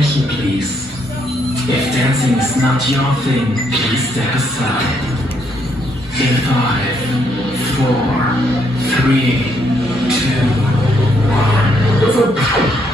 attention, please. If dancing is not your thing, please step aside. In 5, 4, 3, 2, 1.